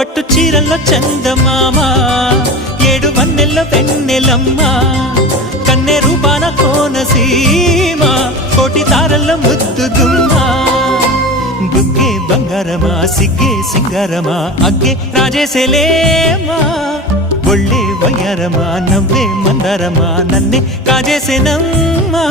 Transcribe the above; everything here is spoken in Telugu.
పట్టు చీరల్లో చందమామ ఏడు వన్నెల్ల వెన్నెలమ్మ కన్నె రూపాన కోనసీమ కోటి తారల్ల ముద్దుగుమ్మా బుగ్గే బంగారమా సిగ్గే సింగారమా అగ్గే రాజేసేలేమా ఒళ్ళే వయ్యారమా నవ్వే మందారమా నన్నే కాజేసేనమ్మా